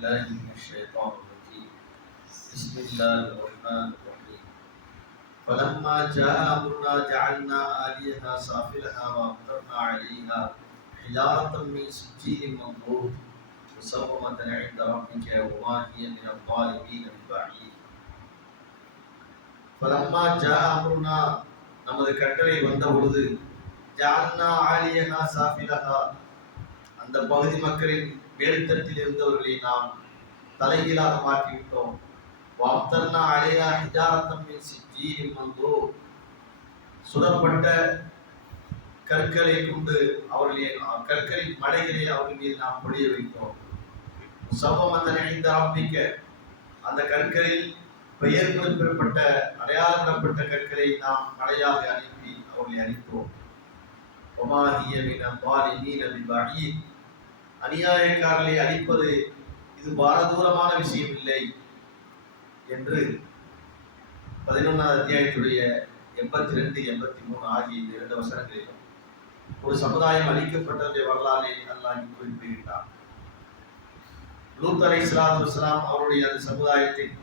بالله من الشيطان الرجيم بسم الله الرحمن الرحيم فلما جاء أمرنا جعلنا عاليها سافلها وأمطرنا عليها حجارة من سجيل منضود مسومة عند ربك وما هي من الظالمين ببعيد فلما جاء أمرنا நமது கட்டளை வந்த பொழுது ஜஅல்னா ஆலியஹா சாஃபிலஹா அந்த பகுதி மக்களின் மேல்தட்டில் இருந்தவர்களை நாம் தலைகீழாக மாற்றிவிட்டோம். வஅம்தர்னா அலைஹா ஹிஜாரத்தம் மின் சிஜ்ஜீலின் மன்தூர் சுடப்பட்ட கற்களை கொண்டு கற்களின் மலைகளை அவர்கள் மீது நாம் பொழிய வைத்தோம். முஸவ்வமத்தன் இன்த ரப்பிக்க அந்த கற்களில் பெயர் குறிப்பிடப்பட்ட அடையாளமிடப்பட்ட கற்களை நாம் மழையாக அனுப்பி அவர்களை அளித்தோம். வமா ஹிய மின ஸாலிமீன பிபஈத் அநியாயக்காரர்களை அழிப்பது இது பாரதூரமான விஷயம் இல்லை என்று 11வது அத்தியாயத்துடைய 82, 83 ஆகிய இந்த 2 வசனங்களிலும் ஒரு சமுதாயம் அழிக்கப்பட்டதை வரலாறை அல்லாஹ் குறிப்பிடுகிறார். லூத் அலைஹிஸ்ஸலாத்து வஸ்ஸலாம் அவருடைய அந்த சமுதாயத்தின்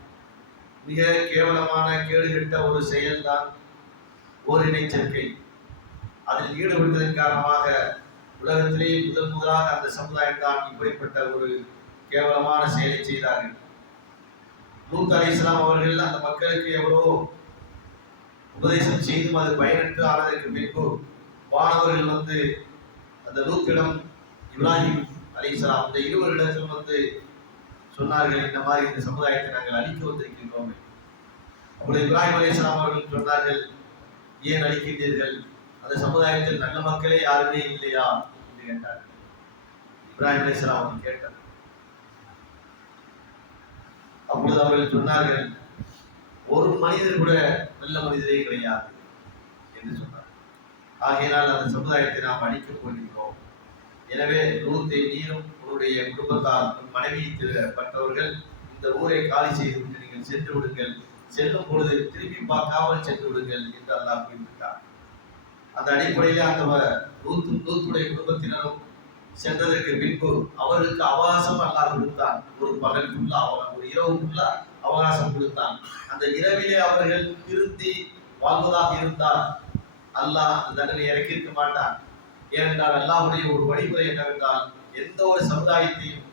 மிக கேவலமான கேடுகெட்ட ஒரு செயல்தான் ஓரினை சேர்க்கை. அதில் ஈடுபட்டதன் காரணமாக உலகத்திலே முதலாக அந்த சமுதாயம் தான் இப்படிப்பட்ட ஒரு கேவலமான செயலை செய்தார்கள். லூத் அலைஹிஸ்ஸலாம் அவர்கள் அந்த மக்களுக்கு எவ்வளவோ உபதேசம் செய்தும் அது பயனற்று ஆனதற்கு பின்பு வானவர்கள் வந்து அந்த லூத்திடம் இப்ராஹிம் அலைஹிஸ்ஸலாம் அந்த இருவரிடத்திலும் வந்து சொன்னார்கள், இந்த மாதிரி இந்த சமுதாயத்தை நாங்கள் அழிக்க வந்திருக்கின்றோம். அப்பொழுது இப்ராஹிம் அலைஹிஸ்ஸலாம் அவர்கள் சொன்னார்கள், ஏன் அழிக்கின்றீர்கள்? அந்த சமுதாயத்தில் நல்ல மக்களே யாருமே இல்லையா என்று கேட்டார். இப்ராஹிம் அலைஹிஸ்ஸலாம் அவர்கள் கேட்டார். அப்பொழுது அவர்கள் சொன்னார்கள், ஒரு மனிதர் கூட நல்ல மனிதரே கிடையாது என்று சொன்னார். ஆகையினால் அந்த சமுதாயத்தை நாம் அழிக்கப் போகின்றோம். எனவே லூத்தை நீரும் உங்களுடைய குடும்பத்தார் மனைவியை பட்டவர்கள் இந்த ஊரை காலி செய்து விட்டு நீங்கள் சென்று விடுங்கள், செல்லும் பொழுது திரும்பி பார்க்காமல் சென்று விடுங்கள் என்று அல்லாஹ் கூறிவிட்டார். அந்த அடிப்படையில் அந்த லூத்துடைய குடும்பத்தினரும் சென்றதற்கு பின்பு அவர்களுக்கு அவகாசம் அல்லாஹ் கொடுத்தான். ஒரு பகலுக்குள்ள ஒரு இரவுக்குள்ள அவகாசம் கொடுத்தான். அந்த இரவிலே அவர்கள் திருந்தி வாழ்வதாக இருந்தால் அல்லாஹ் அந்த தண்டனை இறக்கியிருக்க மாட்டான். ஏனென்றால் அல்லாஹ்வுடைய ஒரு வழிமுறை என்னவென்றால் எந்த ஒரு சமுதாயத்தையும்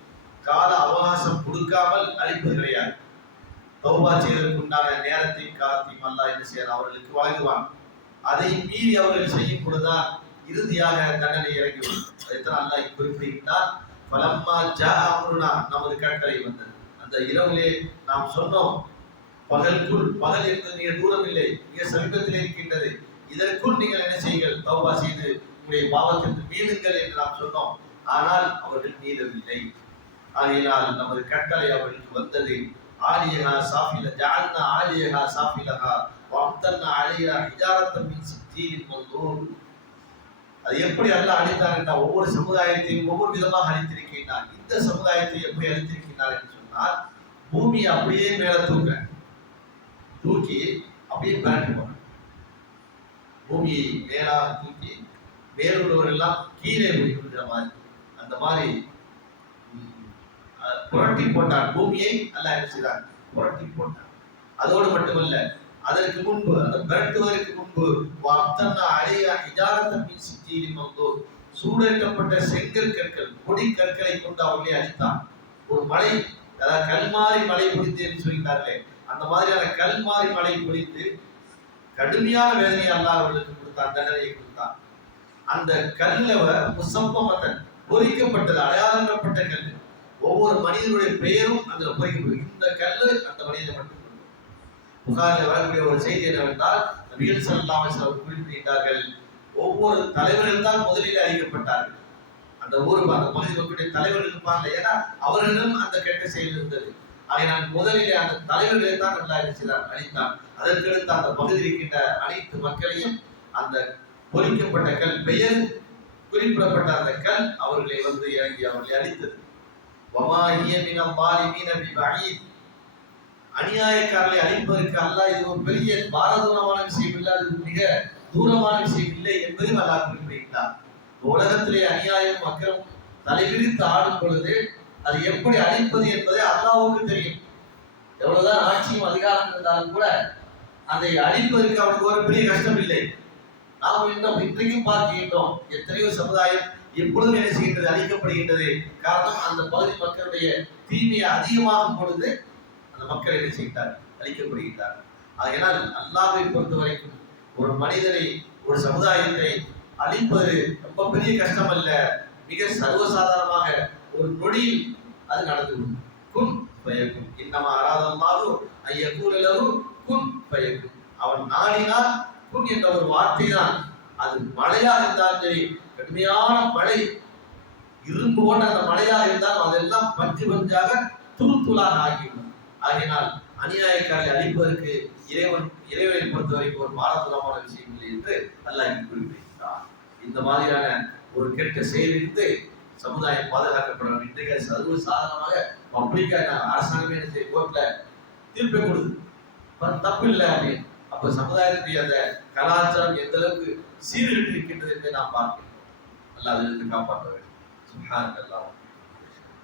கால அவகாசம் கொடுக்காமல் அழிப்பது கிடையாது. தௌபா செய்வதற்கு உண்டான நேரத்தையும் காலத்தையும் அல்லாஹ் என்ன செய்யலாம் அவர்களுக்கு வழங்குவான். அதை மீறி அவர்கள் செய்யும் பொழுதுதான் இறுதியாக தண்டனை இறங்கிவிடும். அதைத்தான் அல்லாஹ் குறிப்பிடுகின்றார். ஃபலம்மா ஜாஅ அம்ருனா நமது கட்டளை வந்தது. அந்த இரவிலே நாம் சொன்னோம், பகல் என்பது மிக தூரம் இல்லை, மிக சமீபத்தில் இருக்கின்றது. இதற்குள் நீங்கள் என்ன செய்யுங்கள், தௌபா செய்து உங்களுடைய பாவத்திற்கு மீளுங்கள் என்று நாம் சொன்னோம். ஆனால் அவர்கள் மீளவில்லை. ஆகையினால் நமது கட்டளை அவர்களுக்கு வந்தது. ஆலியஹா சாஃபில ஜஅல்னா ஆலியஹா சாஃபிலஹா வஅம்தர்னா அலைஹா ஹிஜாரத்தன் மின் சிஜ்ஜீலின் மன்தூர். அது எப்படி அல்லாஹ் அழித்தார் என்றால் ஒவ்வொரு சமுதாயத்தையும் ஒவ்வொரு விதமாக அழித்திருக்கின்றார். இந்த சமுதாயத்தை எப்படி அழித்திருக்கின்றார் என்று சொன்னால் பூமியை அப்படியே மேல தூக்கி அப்படியே பரட்டுவாங்க. பூமியை மேலாக தூக்கி மேலுள்ளவர்கள் எல்லாம் கீழே விடுகின்ற மாதிரி அந்த மாதிரி புரட்டி போட்டார். பூமியை அல்லாஹ் என்ன செய்தார், புரட்டி போட்டார். அதோடு மட்டுமல்ல, அதற்கு முன்பு அந்த பரட்டுவதற்கு முன்பு வஅம்தர்னா அலைஹா ஹிஜாரத்தன் மின் சிஜ்ஜீலின் மன்தூர் சூடேற்றப்பட்ட செங்கல் கற்கள் பொடி கற்களை கொண்டு அவர்களை அழித்தான். ஒரு மலை, அதாவது கல்மாரி மலை பொழிந்து என்று சொல்கிறார்களே, அந்த மாதிரியான கல்மாரி மலை பொழிந்து கடுமையான வேதனை அல்லாஹ் அவர்களுக்கு கொடுத்தான், தண்டனையை கொடுத்தான். அந்த கல்ல முஸவ்வமத்தன் பொறிக்கப்பட்டது, அடையாளப்பட்ட கல். ஒவ்வொரு மனிதனுடைய பெயரும் அதுல பொறிக்கப்படும். இந்த கல்லு அந்த மனிதனை மட்டும் புகாரில் வரக்கூடிய ஒரு செய்தி என்னவென்றால் நபிகள் ஸல்லல்லாஹு அலைஹி வஸல்லம் குறிப்பிட்டார்கள், ஒவ்வொரு தலைவர்கள் தான் முதலில் அழிக்கப்பட்டார்கள். அந்த ஊர் அந்த பகுதி மக்களுடைய தலைவர்கள் இருப்பாங்க, ஏன்னா அவர்களும் அந்த கெட்ட செயல் இருந்தது. ஆகையால் முதலிலே அந்த தலைவர்களை தான் அல்லாஹ் அழித்தான். அதற்கடுத்து அந்த பகுதி இருக்கின்ற அனைத்து மக்களையும் அந்த பொறிக்கப்பட்ட கல், பெயர் குறிப்பிடப்பட்ட அந்த கல் அவர்களை வந்து இறங்கி அவர்களை அழித்தது. வமா ஹிய மின ஸாலிமீன பிபஈத் அநியாயக்காரர்களை அழிப்பதற்கு அல்லாஹ் இது ஒரு பெரிய பாரதூரமான விஷயம் இல்லை, அது மிக தூரமான விஷயம் இல்லை என்பதையும் அல்லாஹ் குறிப்பிடுகிறார். உலகத்திலே அநியாயம் மக்கள் தலைவிரித்து ஆடும் பொழுது அது எப்படி அழிப்பது என்பதை அல்லாஹ்வுக்கு தெரியும். எவ்வளவுதான் ஆட்சியும் அதிகாரம் இருந்தாலும் கூட அதை அழிப்பதற்கு அவனுக்கு ஒரு பெரிய கஷ்டம் இல்லை. நாம் இன்றைக்கும் பார்க்கின்றோம் எத்தனையோ சமுதாயம் எப்பொழுதும் என்ன செய்கின்றது, அழிக்கப்படுகின்றது. காரணம் அந்த பகுதி மக்களுடைய தீமையை அதிகமாகும் பொழுது அந்த மக்கள் என்ன செய்கிறார், அழிக்கப்படுகின்றார். அதனால் அல்லாஹ்வை பொறுத்த வரைக்கும் ஒரு மனிதனை, ஒரு சமுதாயத்தை அழிப்பது ரொம்ப பெரிய கஷ்டம் அல்ல. மிக சர்வசாதாரணமாக ஒரு நொடியில் அது நடந்துவிடும். குன் பயக்கும் இன்னமா அராதல்லாஹு ஐயக்கூல லஹு குன் பயக்கும். அவன் நாடினால் குன் என்ற ஒரு வார்த்தை தான். அது மழையாக இருந்தாலும் சரி, கடுமையான மழை, இரும்பு போன்ற அந்த மழையாக இருந்தாலும் அதெல்லாம் பஞ்சு பஞ்சாக துருத்துளாக ஆகிவிடும். ஆகினால் அநியாயக்காரை அழிப்பதற்கு இறைவனை பொறுத்த வரைக்கும் ஒரு பாரதூரமான விஷயம் இல்லை என்று அல்லாஹ் குறிப்பிட்டார். இந்த மாதிரியான ஒரு கெட்ட செயலிருந்து சமுதாயம் பாதுகாக்கப்படும். இன்றைக்கு சர்வ சாதாரணமாக பப்ளிக்கா அரசாங்கமே என்ன செய்ய கோர்ட்ல தீர்ப்பை கொடுது, தப்பு இல்லை அப்படின்னு. அப்ப சமுதாயத்துடைய அந்த கலாச்சாரம் எந்த அளவுக்கு சீர்கெட்டு இருக்கின்றது என்பதை நாம் பார்க்கிறோம். அல்லாஹ் அதிலிருந்து காப்பாற்ற வேண்டும். சுப்ஹானல்லாஹ்.